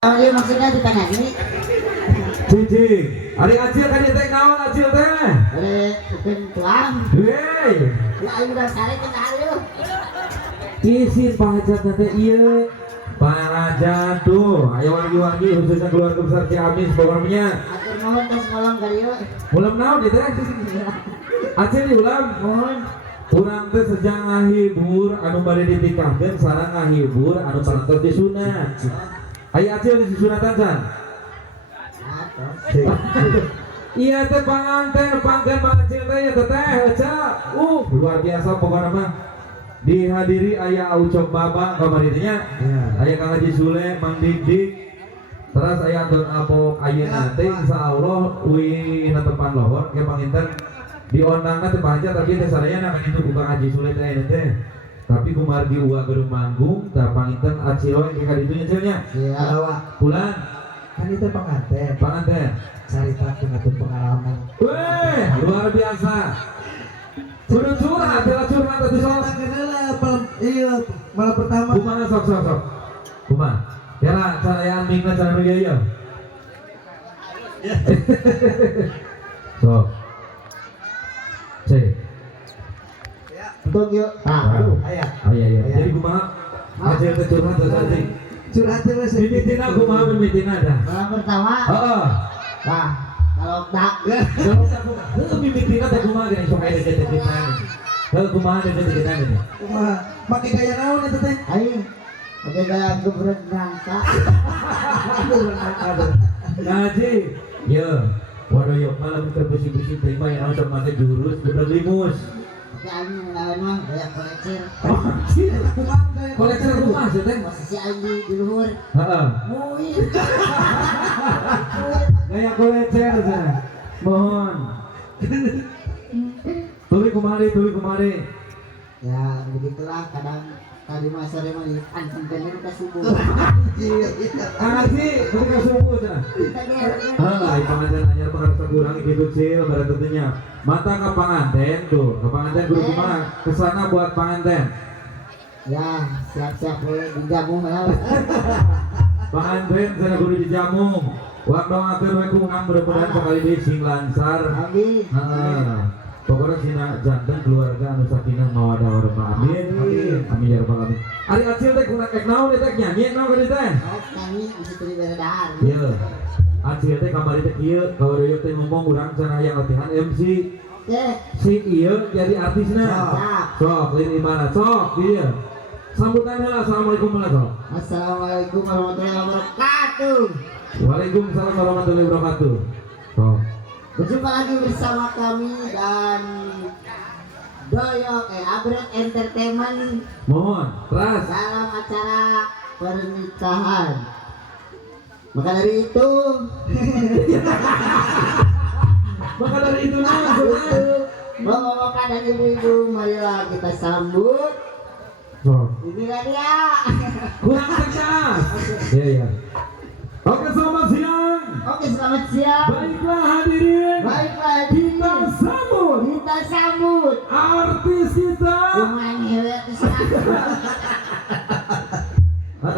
Oh iya maksudnya ditanya ini. Cici, hari acil kan teh naon acil teh? Bukan tuang. Hei, Ya ayo udah sare ke ayo. isin pahajat nanti iya. Pahajat tuh, ayo wangi-wangi khususnya keluarga besar Ciamis pokoknya. Atur nuhun tos ngolong kali yuk. Ulam naon itu? Acil di ulam. Nuhun. Urang teh sejak ngahibur anu bade ditikahkeun sareng ngahibur anu parantos di sunat. Aya acil di sunatan san. Iya teh panganten panggen acil teh ya teteh aca. Luar biasa pokoknya mah. Dihadiri aya Aucok Baba kamari teh nya. Aya Kang Haji Sule, Mang Dik. Terus aya Don Apok ayeuna teh insyaallah uwi na tepan lohor ke panginten diondangna teh baca tapi teh sadayana kan itu bukan Haji Sule teh. Tapi kumargi uga gedung manggung tah panginten aciloy di kaditu nya cenah. Iya. Bulan Kan itu pengantin. panganten. Cerita pengantin pengalaman. Weh, luar biasa. Sudah curhat, bila curhat tadi soal. Iya, malam pertama. Kumaha sok. Kumaha? Ya lah, carayaan mingna cara nu ieu. Sok. Cek. Untuk yuk. Aduh, ayah. Iya. Jadi kumaha? Aja teh curhat tadi. Curhat terus. Mimitina kumaha mimitina dah. Malam pertama. Heeh. Nah, kalau tak Heuh mimitina teh kumaha gini sok aya deket-deketan. Heuh kumaha deket-deketan ini. Kumaha? Make gaya naon itu teh? ayo. Oke gaya gebrek nangka. Ngaji. Yo. Waduh yuk malam terbesi-besi terima yang nonton masa jurus bener limus. Oke ayo lawan mah gaya kolecer. Kumaha gaya Koleksi rumah sih teh. Posisi ayo di luhur. Heeh. Muih. Gaya kolecer sana. Mohon. Tuli kumari. Ya begitulah kadang tadi masa mah diancamkan ke subuh. Ngaji, tuli ka subuh sana. Heeh, panganten anyar pakarsa kurang gitu cil pada tentunya. Mata ke panganten tuh, ke panganten kudu kumaha? Kesana buat panganten. Ya siap-siap dijamu ya. Panganten sana kudu dijamu. Waktu ngatur we kunang mudah-mudahan sekali deui sing lancar. Amin. Heeh. Pokoknya sina janten keluarga anu sakinah mawadah warahmah. Amin. Amin ya rabbal alamin. Ari acil teh kunaon ek naon teh nyanyi naon ka dieu teh? Oh kami bisa beri beredar. Ieu. Acil teh kamari teh kieu kawadoyo teh ngomong urang cenah aya latihan MC. Oke. Si ieu jadi artisna. Siap. Sok lin imana sok dieu. Sambutan heula assalamualaikum warahmatullahi. Assalamualaikum warahmatullahi wabarakatuh. Waalaikumsalam warahmatullahi wabarakatuh. Sok. Berjumpa lagi bersama kami dan Doyok Abret Entertainment Mohon keras. dalam acara pernikahan. Maka dari itu, Maka dari itu naon bapak-bapak dan ibu-ibu, marilah kita sambut. Sok. Inilah dia. Kurang tegas. Iya. Oke, selamat siang. Oke, selamat siang. Baiklah hadirin. Baiklah, Kita sambut kita sambut. artis kita. Lumayan hebat di sana.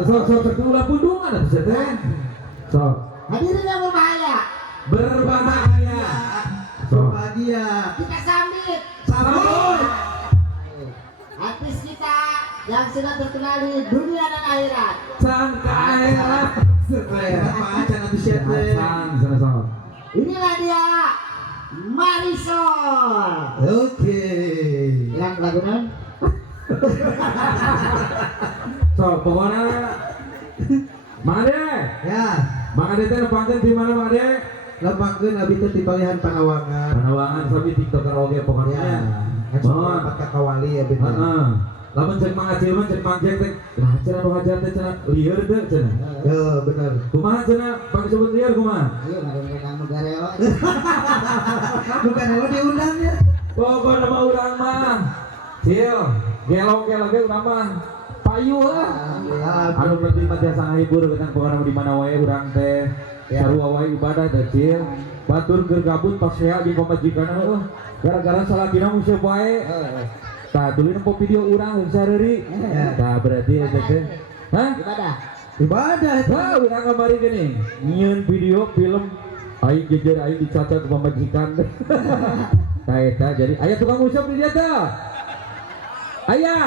Sok ulah pundungan atuh teh. Sok Hadirin yang berbahaya, berbahaya. Sok Bahagia. kita sambut sambut artis kita yang sudah terkenal di dunia dan akhirat. sang kaera. Supaya apa aja nanti siap teh. Sang sana. Inilah dia Marisol. Oke. Yang lagu non? Sok pokoknya Made, Ya. Made teh pangkeun di mana Made? Lepangkeun abi teh di palihan Panawangan. Panawangan sabi TikToker oge pokoknya. Ya. Mohon. Dapat kakawali ya bener. Heeh. Lamun cek Mang Acil mah cek Mang Jack teh. Nah, cenah nu hajar teh cenah lieur teh cenah. Ya bener. Kumaha cenah pang disebut lieur kumaha? Ayo, mari kamu gareo. Bukan lo diundang ya. Pokokna mah urang mah. Cil, gelong-gelong ge urang mah. Payu lah. Anu penting mah jasa ngahibur kan pokokna di mana wae urang teh. Sarua wae ibadah teh Cil. Batur keur gabut pas saya jeung pamajikanna heuh. Gara-gara salakina museuh wae. Tah tuluy nempo video urang sareuri. Tah berarti eta teh. Hah? Ibadah. Ibadah itu. Wah, udah kemarin gini, nyieun video film aing jejer aing dicacat ke pamajikan. Tah eta jadi aya tukang usap di dia teh. Aya.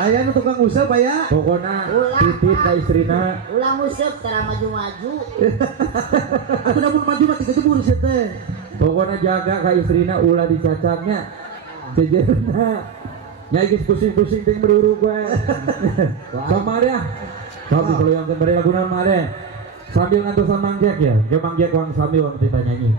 Aya nu tukang usap aya. Pokona Ulah. titip ka istrina. Ulah musik tara maju-maju. Aku namun maju mah 3 jebur sih teh. Pokona jaga ka istrina ulah dicacatnya. Jejerna. Nya geus pusing-pusing ting beruruk we. Sama ya. Tapi kalau yang kembali lagu nama deh. Sambil ngantusan Mang Jack ya. Dia Mang Jack wang sambil wang kita nyanyi.